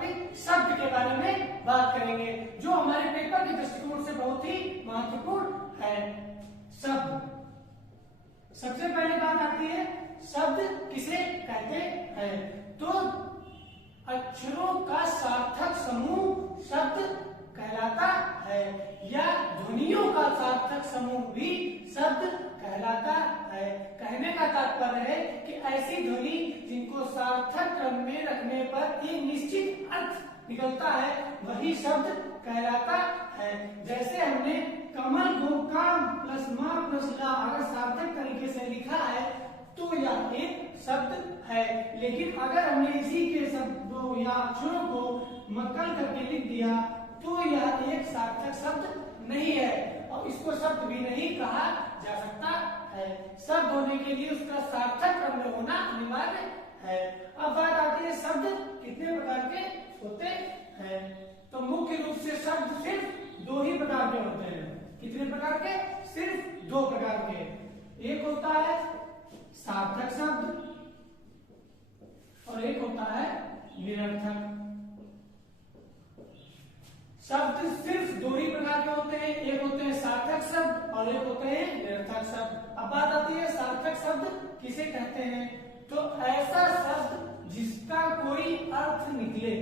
Topic शब्द के बारे में बात करेंगे, जो हमारे पेपर के दृष्टिकोण से बहुत ही महत्वपूर्ण है। शब्द, सबसे पहले बात आती है शब्द किसे कहते हैं। तो अक्षरों का सार्थक समूह शब्द कहलाता है, या ध्वनियों का सार्थक समूह भी शब्द कहलाता है। कहने का तात्पर्य है कि ऐसी ध्वनि जिनको सार्थक क्रम में रखने पर एक निश्चित अर्थ निकलता है वही शब्द कहलाता है। जैसे हमने कमल को काम प्लस मां प्लस ला अगर सार्थक तरीके से लिखा है तो यह एक शब्द है, लेकिन अगर हमने इसी के शब्दों या अक्षरों को मक्कल करके लिख दिया तो यह एक सार्थक शब्द नहीं है और इसको शब्द भी नहीं कहा जा सकता है। शब्द होने के लिए उसका सार्थक क्रम में होना अनिवार्य है। अब बात आती है शब्द कितने प्रकार के होते हैं। तो मुख्य रूप से शब्द सिर्फ दो ही प्रकार के होते हैं। कितने प्रकार के? सिर्फ दो प्रकार के। एक होता है सार्थक शब्द और एक होता है निरर्थक शब्द। सिर्फ दो ही प्रकार के होते हैं, एक होते हैं सार्थक शब्द और एक होते हैं निरर्थक शब्द। अब बात आती है सार्थक शब्द किसे कहते हैं। तो ऐसा शब्द जिसका कोई अर्थ निकले,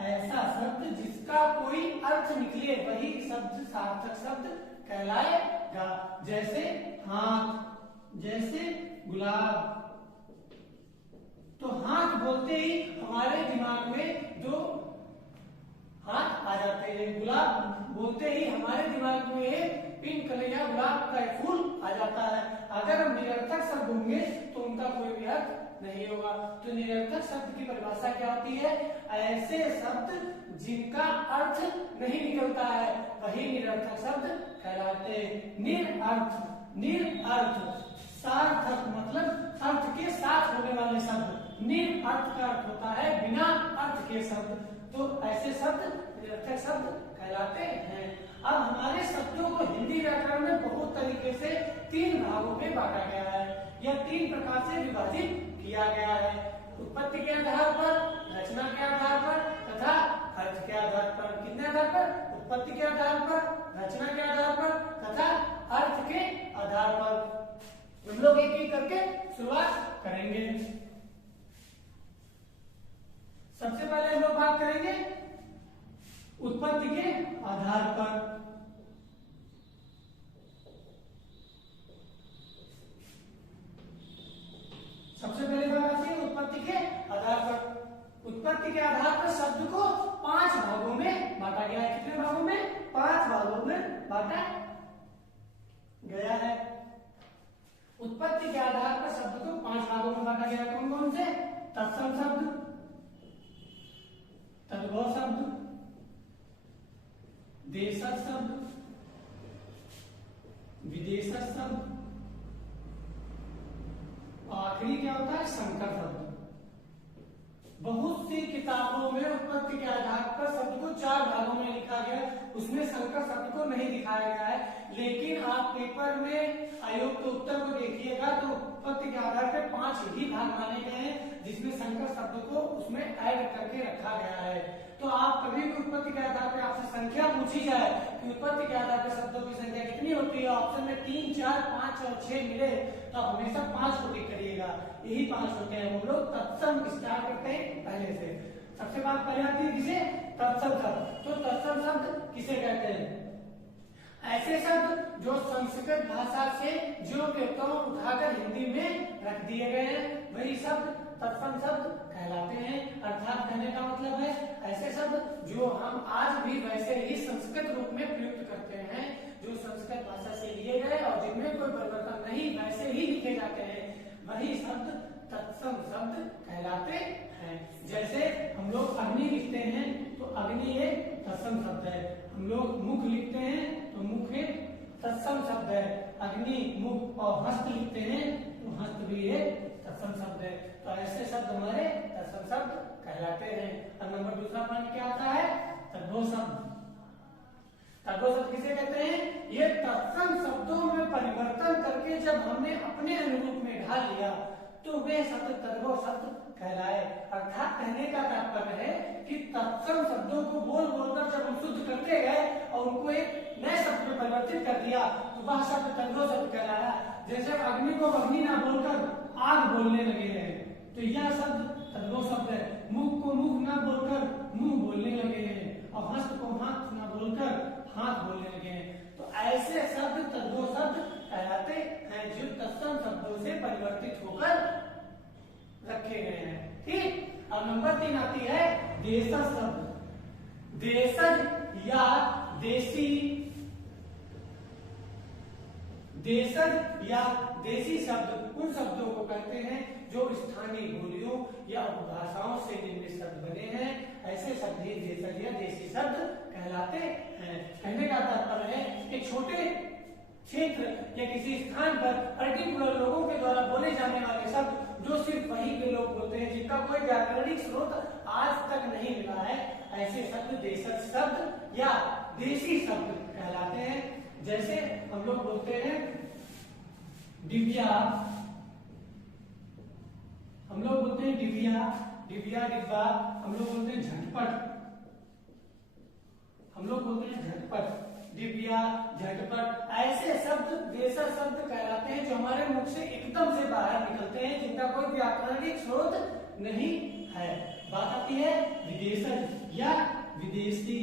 ऐसा शब्द जिसका कोई अर्थ निकले वही शब्द सार्थक शब्द कहलाएगा। जैसे हाथ, जैसे गुलाब। तो हाथ बोलते ही हमारे दिमाग में जो हाथ आ जाते हैं, गुलाब बोलते ही हमारे दिमाग में एक पिंक कलर या गुलाब का फूल आ जाता है। अगर हम निरर्थक शब्द होंगे तो उनका कोई भी अर्थ नहीं होगा। तो निरर्थक शब्द की परिभाषा क्या होती है? ऐसे शब्द जिनका अर्थ नहीं निकलता है वही निरर्थक शब्द कहलाते हैं। निरर्थ, निरर्थ सार्थक मतलब अर्थ के साथ होने वाले शब्द। निरर्थ का अर्थ होता है बिना अर्थ के शब्द। तो ऐसे शब्द निरर्थक शब्द कहलाते हैं। अब हमारे शब्दों को हिंदी व्याकरण में बहुत तरीके से तीन भागों में बांटा गया है, या तीन प्रकार से विभाजित किया गया है। उत्पत्ति के आधार पर, रचना के आधार पर तथा अर्थ के आधार पर। कितने आधार पर? उत्पत्ति के आधार पर, रचना के आधार पर तथा अर्थ के आधार पर। हम लोग एक एक करके शुरुआत करेंगे। सबसे पहले हम लोग बात करेंगे उत्पत्ति के आधार पर। सबसे पहले बात आती है उत्पत्ति के आधार पर। उत्पत्ति के आधार पर शब्द को 5 भागों में बांटा गया है। कितने भागों में? 5 भागों में बांटा गया है। उत्पत्ति के आधार पर शब्द को 5 भागों में बांटा गया है। कौन कौन से? तत्सम शब्द, तद्भव शब्द, देशज शब्द, विदेशज शब्द, आखिरी क्या होता है? संकर शब्द। बहुत सी किताबों में उत्पत्ति के आधार पर शब्द को 4 भागों में लिखा गया, उसमें संकर शब्द को नहीं दिखाया गया है। लेकिन आप पेपर में आयोग के उत्तर को देखिएगा तो उत्पत्ति के आधार पर 5 ही भाग माने गए हैं, जिसमें संकर शब्द को उसमें ऐड करके रखा गया है। तो आप कभी भी उत्पत्ति के आधार पर आपसे संख्या पूछी जाए कि उत्पत्ति के आधार पर शब्दों की संख्या कितनी होती है, ऑप्शन में 3, 4, 5 और 6 मिले तो आप हमेशा 5 को टिक करिएगा। यही 5 होते हैं। हम लोग तत्सम स्टार्ट करते हैं पहले से। सबसे बात पहले आती है किसे? तत्सम शब्द। तो तत्सम शब्द किसे कहते हैं? ऐसे शब्द जो संस्कृत भाषा से जो व्यक्तों उठाकर हिंदी में रख दिए गए हैं वही शब्द तत्सम शब्द कहलाते हैं। अर्थात कहने का मतलब है ऐसे शब्द जो हम आज भी वैसे ही संस्कृत रूप में प्रयुक्त करते हैं, जो संस्कृत भाषा से लिए गए और जिनमें कोई परिवर्तन नहीं, वैसे ही लिखे जाते हैं, वही शब्द तत्सम शब्द कहलाते हैं। जैसे हम लोग अग्नि लिखते हैं तो अग्नि एक तत्सम शब्द है। हम लोग मुख लिखते हैं तो मुख एक तत्सम शब्द है। अग्नि, मुख और हस्त लिखते हैं तो हस्त भी एक तत्सम शब्द है। तो ऐसे शब्द हमारे तत्सम शब्द कहलाते हैं। और नंबर दूसरा पॉइंट क्या आता है? तद्भव शब्द। तद्भव शब्द किसे कहते हैं? ये तत्सम शब्दों में परिवर्तन करके जब हमने अपने अनुरूप में ढाल लिया तो वे शब्द तद्भव शब्द कहलाए। अर्थात कहने का तात्पर्य है कि तत्सम शब्दों को बोल बोलकर जब हम शुद्ध करते गए और उनको एक नए शब्द में परिवर्तित कर दिया तो वह शब्द तद्भव शब्द कहलाया। जैसे अग्नि को अग्नि ना बोलकर आग बोलने लगे हैं तो यह शब्द तद्भव शब्द है। मुख को मुख ना बोलकर मुंह बोलने लगे हैं और हस्त को हाथ ना बोलकर हाथ बोलने लगे हैं। तो ऐसे शब्द तद्भव शब्द कहलाते हैं जो तत्सम शब्दों से परिवर्तित होकर रखे गए हैं। ठीक। अब नंबर 3 आती है देशज शब्द। देशज या देसी, देशज या देसी शब्द उन शब्दों को कहते हैं जो स्थानीय बोलियों या उपभाषाओं से निर्मित शब्द बने हैं। ऐसे शब्द ही देशज या देसी शब्द कहलाते हैं। कहने का तात्पर्य है कि छोटे क्षेत्र या किसी स्थान पर पर्टिकुलर लोगों के द्वारा बोले जाने वाले शब्द जो सिर्फ वही के लोग बोलते हैं, जिनका कोई व्याकरणिक स्रोत आज तक नहीं मिला है, ऐसे शब्द देशज शब्द या देसी शब्द कहलाते हैं। जैसे हम लोग बोलते हैं डिबिया, हम लोग बोलते हैं डिबिया, डिबिया डिब्बा, हम लोग बोलते हैं झटपट, हम लोग बोलते हैं झटपट, डिबिया झटपट। ऐसे शब्द देशज शब्द कहलाते हैं जो हमारे मुख से एकदम से बाहर निकलते हैं, जिनका कोई व्याकरणिक स्रोत नहीं है। बात आती है विदेशज या विदेशी।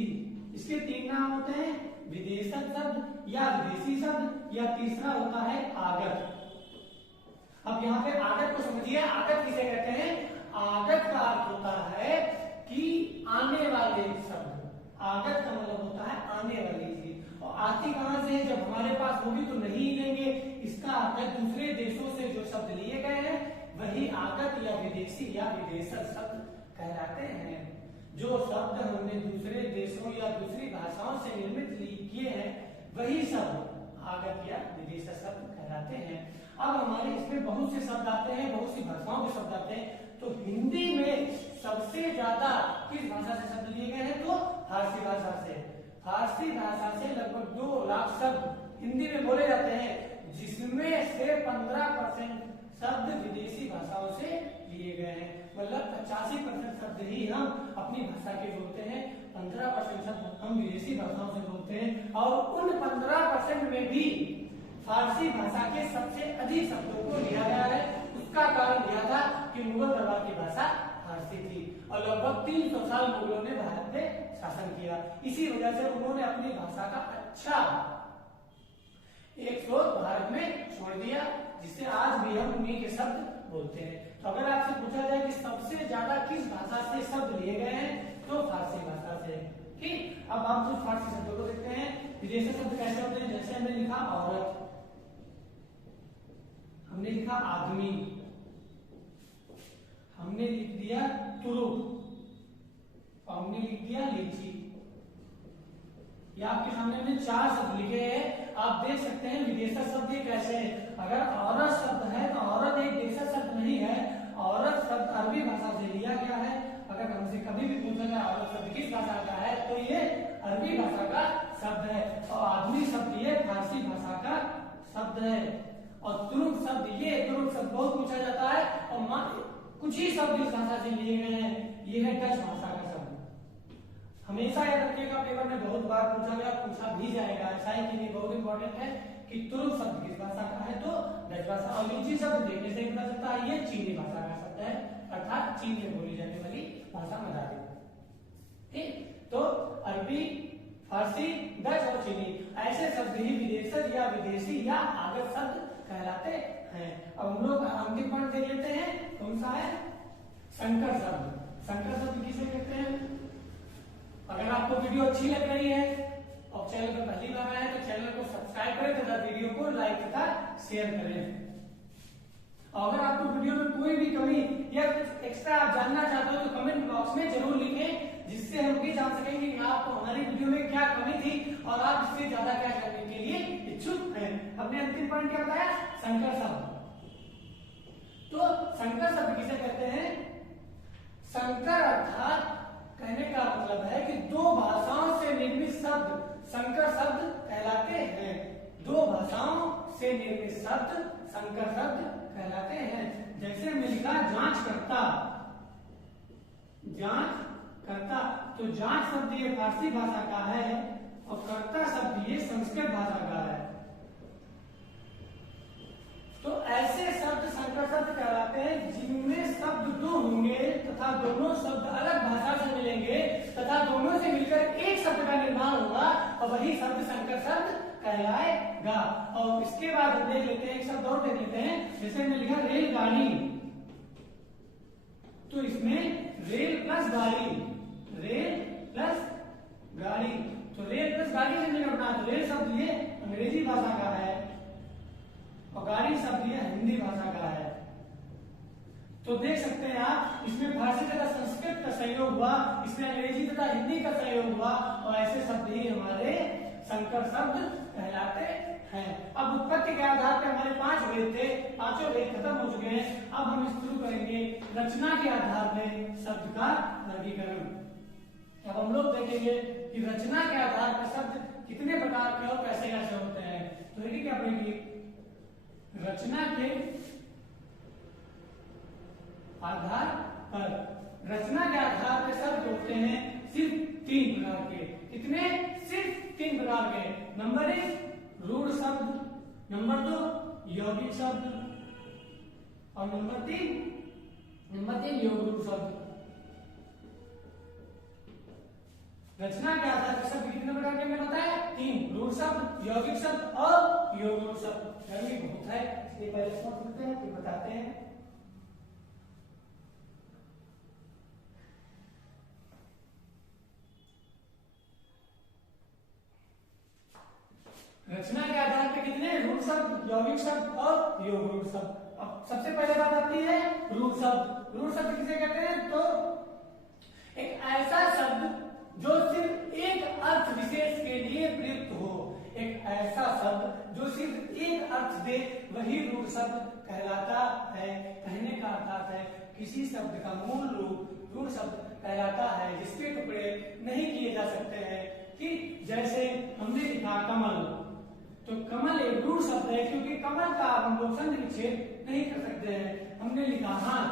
इसके 3 नाम होते हैं, विदेशज शब्द या विदेशी शब्द, या तीसरा होता है आगत। अब यहाँ पे आगत को समझिए। आगत किसे कहते हैं? आगत का अर्थ होता है कि आने वाले शब्द। आगत का मतलब होता है आने वाली चीज। और आती कहां से? जब हमारे पास होगी तो नहीं लेंगे। इसका अर्थ है दूसरे देशों से जो शब्द लिए गए हैं वही आगत या विदेशी या विदेशज शब्द कहलाते हैं। जो शब्द हमने दूसरे देशों या दूसरी भाषाओं से निर्मित किए हैं वही शब्द आगत या विदेशज शब्द कहलाते हैं। अब हमारे इसमें बहुत से शब्द आते हैं, बहुत सी भाषाओं के शब्द आते हैं। तो हिंदी में सबसे ज्यादा किस भाषा से शब्द लिए गए हैं? तो फारसी भाषा से। फारसी भाषा से लगभग 2 लाख शब्द हिंदी में बोले जाते हैं, जिसमें से 15% शब्द विदेशी भाषाओं से लिए गए हैं। मतलब 85% शब्द ही हम अपनी भाषा के बोलते हैं, 15% शब्द हम विदेशी भाषाओं से बोलते हैं। और उन 15% में भी फारसी भाषा के सबसे अधिक शब्दों को लिया गया है। उसका कारण यह था कि मुगल दरबार की भाषा फारसी थी और लगभग 300 साल मुगलों ने भारत में शासन किया। इसी वजह से उन्होंने अपनी भाषा का अच्छा एक स्रोत भारत में छोड़ दिया, जिससे आज भी हम उन्हीं के शब्द बोलते हैं। तो अगर आपसे पूछा जाए कि सबसे ज्यादा किस भाषा से शब्द लिए गए हैं तो फारसी भाषा से। ठीक। अब आप कुछ फारसी शब्दों को देखते हैं। विदेशी शब्द कैसे होते हैं? जैसे हमने लिखा औरत, हमने लिखा आदमी, हमने लिख दिया तुरुप, हमने लिख दिया लीची। ये आपके सामने में 4 शब्द लिखे हैं। आप देख सकते हैं विदेशज शब्द ये कैसे है। अगर औरत शब्द है तो औरत एक देशज शब्द नहीं है। औरत शब्द अरबी भाषा से लिया गया है। अगर हमसे कभी भी पूछा जाए औरत शब्द किस भाषा का है तो ये अरबी भाषा का शब्द है। और आदमी शब्द ये फारसी भाषा का शब्द है। और तुरुप शब्द, ये तुरुप शब्द बहुत पूछा जाता है और कुछ ही शब्द इस भाषा से लिए गए हैं। ये है डच भाषा का शब्द। हमेशा याद रखिएगा, पेपर में बहुत बार पूछा गया, पूछा भी जाएगा। ऐसा ही के लिए बहुत इंपॉर्टेंट है कि तुरुप शब्द किस भाषा का है तो डच भाषा। और लीची शब्द देखने से पता चलता है ये चीनी भाषा का शब्द है, अर्थात चीन में बोली जाने वाली भाषा मराठी। ठीक। तो अरबी, फारसी, डच और चीनी ऐसे शब्द ही विदेशज या विदेशी या आगत शब्द कहलाते हैं। अब हम लोग अंतिम पॉइंट देख लेते हैं, कौन सा है? संकर शब्द। संकर शब्द किसे कहते हैं? अगर आपको वीडियो अच्छी लग रही है और चैनल पर पहली बार आए तो चैनल को सब्सक्राइब करें तथा वीडियो को लाइक तथा शेयर करें। और अगर आपको वीडियो में कोई भी कमी या एक्स्ट्रा आप जानना चाहते हो तो कमेंट बॉक्स में जरूर लिखें, जिससे हम भी जान सकेंगे कि आपको हमारी वीडियो में क्या कमी थी और आप इससे ज्यादा क्या करने के लिए इच्छुक हैं। अपने अंतिम पॉइंट क्या बताया? संकर शब्द। तो संकर शब्द किसे कहते हैं? संकर अर्थात कहने का मतलब है कि 2 भाषाओं से निर्मित शब्द संकर शब्द कहलाते हैं। 2 भाषाओं से निर्मित शब्द संकर शब्द कहलाते हैं। जैसे हमने लिखा जांच करता, जांच करता, तो जांच शब्द ये फारसी भाषा का है और कर्ता शब्द ये संस्कृत भाषा का है। तो ऐसे शब्द संकर शब्द कहलाते हैं जिनमें शब्द दो होंगे तथा दोनों शब्द अलग भाषा से मिलेंगे तथा दोनों से मिलकर एक शब्द का निर्माण होगा और वही शब्द संकर शब्द कहलाएगा। और इसके बाद देख लेते हैं, एक शब्द और देख लेते हैं। जैसे हमने लिखा रेलगाड़ी, तो इसमें रेल प्लस गाड़ी, रेल प्लस गाड़ी, तो रेल प्लस गाड़ी से मिलकर बना, तो रेल शब्द ये अंग्रेजी भाषा का है और गाड़ी शब्द ये हिंदी भाषा का है। तो देख सकते हैं आप, इसमें फारसी तथा संस्कृत का सहयोग हुआ, इसमें अंग्रेजी तथा हिंदी का सहयोग हुआ और ऐसे शब्द ही हमारे संकर शब्द कहलाते हैं। अब उत्पत्ति के आधार पर हमारे 5 भेद थे, पांचों भेद खत्म हो चुके हैं। अब हम शुरू करेंगे रचना के आधार पर शब्द का वर्गीकरण। अब हम लोग देखेंगे कि रचना के आधार पर शब्द कितने प्रकार के और कैसे कैसे होते हैं। तो देखिए क्या पढ़ेंगे, रचना के आधार पर, रचना के आधार पर शब्द होते हैं सिर्फ 3 प्रकार के। कितने? सिर्फ 3 प्रकार के। नंबर 1 रूढ़ शब्द, नंबर 2 यौगिक शब्द और नंबर 3 योग शब्द। रचना के आधार पर शब्द कितने प्रकार के मैंने बताया? 3, रूढ़ शब्द, यौगिक शब्द और योग शब्द। गर्मी बहुत है इसलिए पहले समझते हैं फिर बताते हैं। रचना के आधार पर कितने? रूढ़ शब्द, यौगिक शब्द और योग शब्द। अब सबसे पहले बात आती है रूढ़ शब्द। रूढ़ शब्द किसे कहते हैं? तो एक ऐसा शब्द जो सिर्फ एक अर्थ विशेष के लिए प्रयुक्त हो, एक ऐसा शब्द जो सिर्फ एक अर्थ दे, वही रूढ़ शब्द कहलाता है। कहने का अर्थ है किसी शब्द का मूल रूप रूढ़ शब्द कहलाता है, जिसके टुकड़े नहीं किए जा सकते हैं। कि जैसे हमने लिखा कमल, तो कमल एक रूढ़ शब्द है क्योंकि कमल का हम लोग संधि विच्छेद नहीं कर सकते हैं। हमने लिखा हाथ,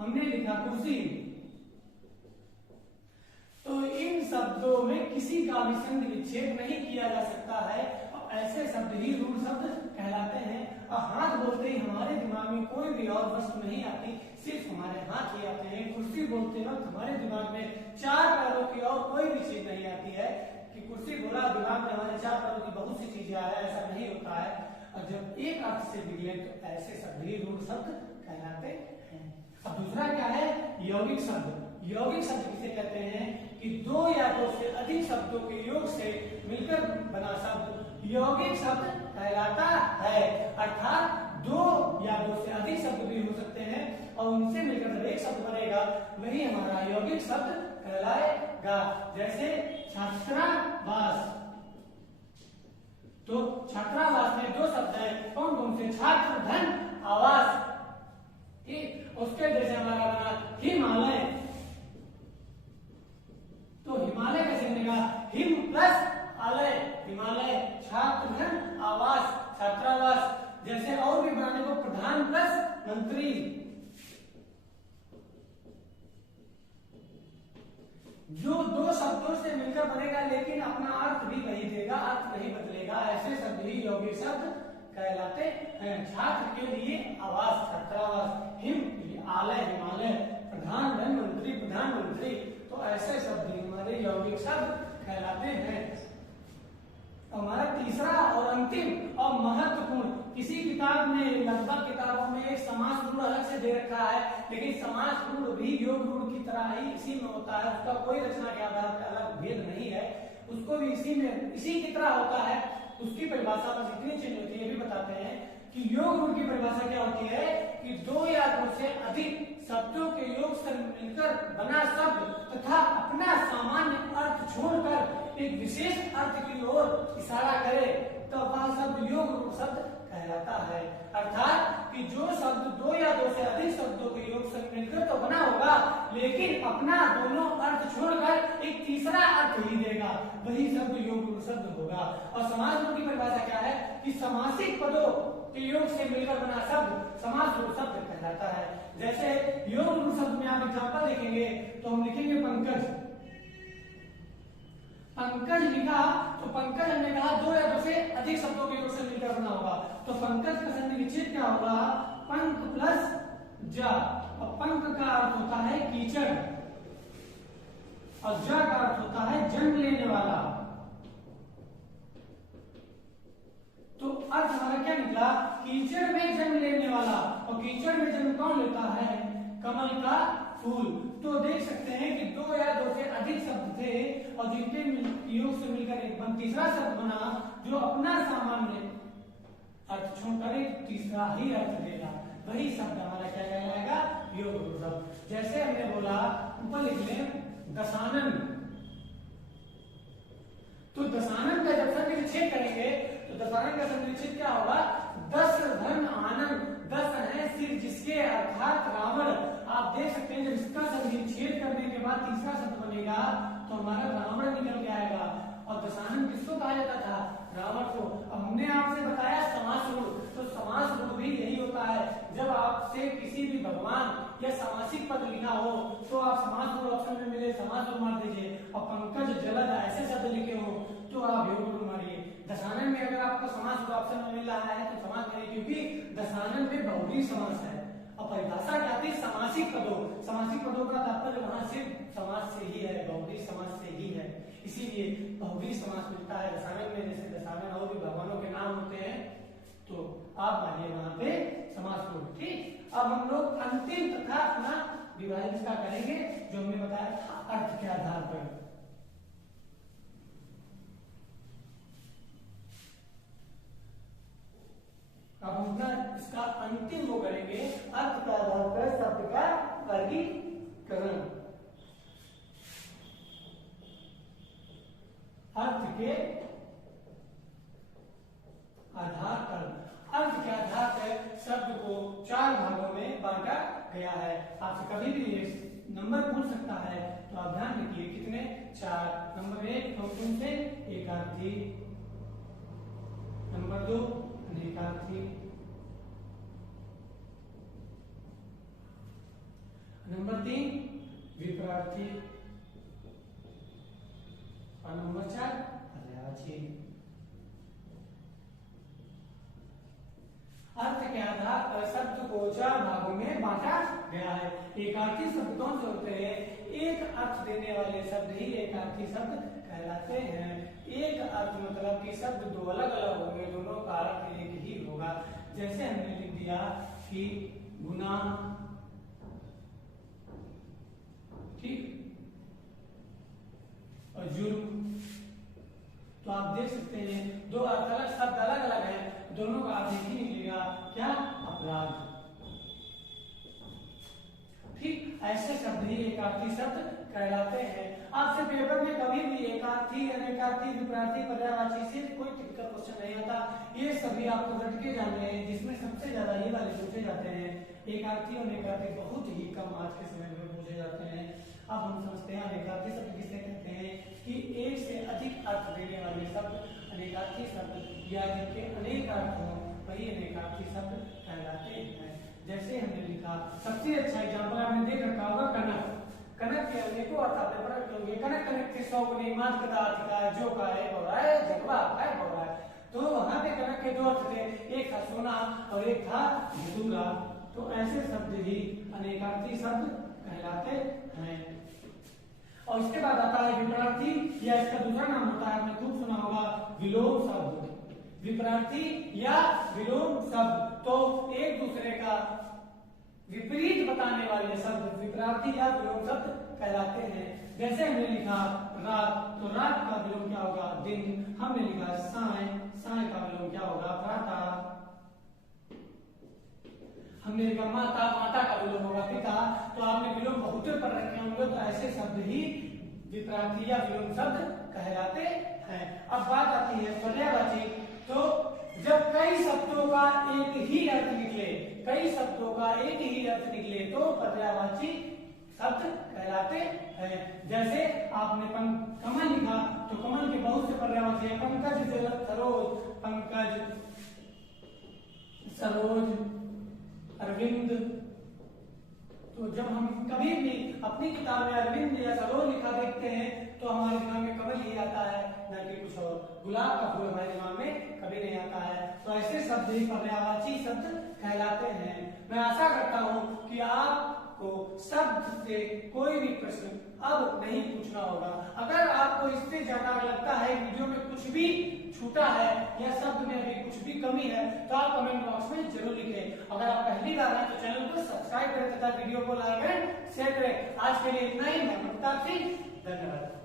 हमने लिखा कुर्सी, तो इन शब्दों में किसी का भी संधि विच्छेद नहीं किया जा सकता है और ऐसे शब्द ही रूढ़ शब्द कहलाते हैं। और हाथ बोलते ही हमारे दिमाग में कोई भी और वस्तु नहीं आती, सिर्फ हमारे हाथ ही आते हैं। कुर्सी बोलते वक्त हमारे दिमाग में 4 पैरों की और कोई भी चीज नहीं आती है कि कुर्सी बोला, दिमाग में हमारे 4 पैरों की बहुत सी चीजें आया, ऐसा नहीं होता है। और जब एक अर्थ से निकले तो ऐसे शब्द ही रूढ़ शब्द कहलाते हैं। अब दूसरा क्या है? यौगिक शब्द। यौगिक शब्द किसे कहते हैं? कि 2 या 2 से अधिक शब्दों के योग से मिलकर बना शब्द यौगिक शब्द कहलाता है। अर्थात 2 या 2 से अधिक शब्द भी हो सकते हैं और उनसे मिलकर जब एक शब्द बनेगा वही हमारा यौगिक शब्द कहलाएगा। जैसे छात्रावास, तो छात्रावास में 2 शब्द है, कौन कौन से? छात्र, धन, आवास। उसके जैसे हमारा बना हिमालय, तो हिमालय कैसे बनेगा? हिम प्लस आलय, हिमालय, छात्र, धन, आवास, छात्रावास। जैसे और भी बनाने को प्रधान प्लस मंत्री, जो 2 शब्दों से मिलकर बनेगा लेकिन अपना अर्थ भी वही देगा, अर्थ नहीं बदलेगा, ऐसे शब्द ही यौगिक शब्द कहलाते हैं। छात्र के लिए आवास, छात्रावास, हिम आलय, हिमालय, प्रधान, धन, मंत्री, प्रधानमंत्री, तो ऐसे शब्द ही हमारे यौगिक शब्द कहलाते हैं। हमारा तीसरा और अंतिम और महत्वपूर्ण, किसी किताब में, लगभग किताबों में एक समास रूढ़ अलग से दे रखा है, लेकिन समास रूढ़ भी योग रूढ़ की तरह ही इसी में होता है, उसका कोई रचना के आधार पर अलग भेद नहीं है, उसको भी इसी की तरह होता है। उसकी परिभाषा बस इतनी चेंज होती है, ये भी बताते हैं कि योग रूढ़ की परिभाषा क्या होती है कि 2 या 2 से अधिक शब्दों के योग से मिलकर बना शब्द तथा अपना सामान्य अर्थ छोड़कर एक विशेष अर्थ की ओर इशारा करे तो वह शब्द योग रूढ़ शब्द कहलाता है। अर्थात कि जो शब्द 2 या 2 से अधिक शब्दों के योग से मिलकर तो बना होगा लेकिन अपना दोनों अर्थ छोड़कर एक तीसरा अर्थ ही देगा, वही शब्द योग गुण शब्द होगा। और समास गुण की परिभाषा क्या है कि समासिक पदों के योग से मिलकर बना शब्द समास गुण शब्द कहलाता है। जैसे योग गुण शब्द में आप एग्जांपल देखेंगे तो हम लिखेंगे पंकज। पंकज लिखा तो पंकज हमने कहा दो या दो से अधिक शब्दों के योग से मिलकर बना होगा, तो पंकज का संधि विच्छेद क्या होगा, पंक प्लस ज। और पंक का अर्थ होता है कीचड़ और ज का अर्थ होता है जन्म लेने वाला। तो अर्थ हमारा क्या निकला, कीचड़ में जन्म लेने वाला। और कीचड़ में जन्म कौन लेता है, कमल का फूल। तो देख सकते हैं कि दो या दो से अधिक शब्द थे और जिनके योग से मिलकर एक तीसरा शब्द बना जो अपना सामान्य अर्थ छोड़कर एक तीसरा ही अर्थ देगा, वही शब्द हमारा क्या कहलाएगा, योग गुण शब्द। जैसे हमने बोला ऊपर लिख लें दशानन, तो दशानन का जब संधि विच्छेद करेंगे तो दशानन का संधि विच्छेद क्या होगा, दस धन आनंद। दस है सिर जिसके अर्थात रावण। आप देख सकते हैं जब इसका संधि विच्छेद करने के बाद तीसरा शब्द बनेगा तो हमारा रावण निकल के आएगा। और दशानन किसको कहा जाता था, रावण को। अब हमने आपसे बताया समास गुण, तो समास गुण भी यही होता है, जब आपसे किसी भी भगवान या सामासिक पद लिखा हो तो आप समास गुण ऑप्शन में मिले समास गुण मार दीजिए, और पंकज जलद ऐसे शब्द लिखे हो तो आप योग गुण मारिए। दशानन में अगर आपको समास गुण ऑप्शन में मिल रहा है तो समास करिए, क्योंकि दशानन में बहुव्रीहि समास है। और परिभाषा क्या थी, समासिक पदों। समासिक पदों का तात्पर्य वहां सिर्फ समास से ही है, बहुव्रीहि समास से ही है, इसीलिए बहुव्रीहि समास मिलता है दशानन में। जैसे दशानन और भी भगवानों के नाम होते हैं तो आप मानिए वहां पे समास गुण। ठीक, अब हम लोग अंतिम तथा अपना विभाजन इसका करेंगे जो हमने बताया था अर्थ के आधार पर। अब हम अपना इसका अंतिम वो करेंगे अर्थ के आधार पर शब्द का वर्गीकरण। अर्थ के आधार पर, अर्थ के आधार पर शब्द को चार भागों में बांटा गया है। आपसे कभी भी नंबर पूछ सकता है तो आप ध्यान रखिए कितने, चार। नंबर एक तो से एकार्थी, नंबर दो अनेकार्थी, नंबर तीन विपरार्थी और नंबर चार पर्यायवाची। अर्थ के आधार पर शब्द को चार भागों में बांटा गया है। एकार्थी शब्द कौन से होते हैं, एक अर्थ देने वाले शब्द ही एकार्थी शब्द कहलाते हैं। एक अर्थ मतलब कि शब्द दो अलग अलग होंगे, दोनों का अर्थ एक ही होगा। जैसे हमने लिख दिया कि गुनाह, ठीक, और जुर्म, तो आप देख सकते हैं दो अर्थ अलग शब्द अलग अलग हैं, दोनों का अर्थ एक ही निकलेगा, क्या, अपराध। ठीक, ऐसे शब्द ही एकार्थी शब्द कहलाते हैं। आपसे पेपर में कभी भी एकार्थी, अनेकार्थी, विपरार्थी, पर्यायवाची से कोई टिपिकल क्वेश्चन नहीं आता। ये सभी आपको रट के जाने हैं, जिसमें सबसे ज्यादा ये वाले पूछे जाते हैं। एकार्थी और अनेकार्थी बहुत ही कम आज के समय में पूछे जाते हैं। अब हम समझते हैं अनेकार्थी शब्द किसे कहते हैं कि एक से अधिक अर्थ देने वाले शब्द अनेकार्थी शब्द या जिनके अनेक अर्थ हों वही अनेकार्थी शब्द कहलाते हैं। जैसे हमने लिखा, सबसे अच्छा एग्जांपल आपने देख रखा होगा कनक। कनक के अनेकों अर्थ आपने पढ़ रखे होंगे। कनक कनक के 100 गुने मात का अधिकार जो का है हो रहा है जगवा है हो रहा है। तो वहां पे कनक के दो अर्थ थे, एक था सोना और एक था धतूरा। तो ऐसे शब्द ही अनेकार्थी शब्द कहलाते हैं। और इसके बाद आता है विपरार्थी, या इसका दूसरा नाम होता है, आपने खूब सुना होगा, विलोम शब्द। विपरार्थी या विलोम शब्द तो एक दूसरे का विपरीत बताने वाले शब्द विपरार्थी या विलोम शब्द कहलाते हैं। जैसे हमने लिखा रात, तो रात का विलोम क्या होगा, दिन। हमने लिखा साय, साय का विलोम क्या होगा, प्रातः। हमने लिखा माता, माता का विलोम होगा पिता। तो आपने विलोम बहुत पढ़ रखे होंगे, तो ऐसे शब्द ही विपरार्थी या विलोम शब्द कहलाते हैं। अब बात आती है पर्यायवाची। तो जब कई शब्दों का एक ही अर्थ निकले, कई शब्दों का एक ही अर्थ निकले तो पर्यायवाची शब्द कहलाते हैं। जैसे आपने कमल लिखा तो कमल के बहुत से पर्यायवाची हैं, पंकज, सरोज, पंकज, सरोज, अरविंद। तो जब हम कभी भी अपनी किताब में अरविंद या सरोज लिखा देखते हैं तो हमारे दिमाग में कमल ही आता है, न कि कुछ और। गुलाब का फूल हमारे दिमाग में कभी नहीं आता है। तो ऐसे शब्द ही पर्यायवाची शब्द कहलाते हैं। मैं आशा करता हूं कि आपको शब्द से कोई भी प्रश्न अब नहीं पूछना होगा। अगर आपको इससे ज्यादा लगता है वीडियो में कुछ भी छूटा है या शब्द में अभी कुछ भी कमी है तो आप कमेंट बॉक्स में जरूर लिखें। अगर आप पहली बार हैं तो चैनल को सब्सक्राइब करें तथा वीडियो को लाइक एंड शेयर करें। आज के लिए इतना ही। मैं मुक्ता सिंह, धन्यवाद।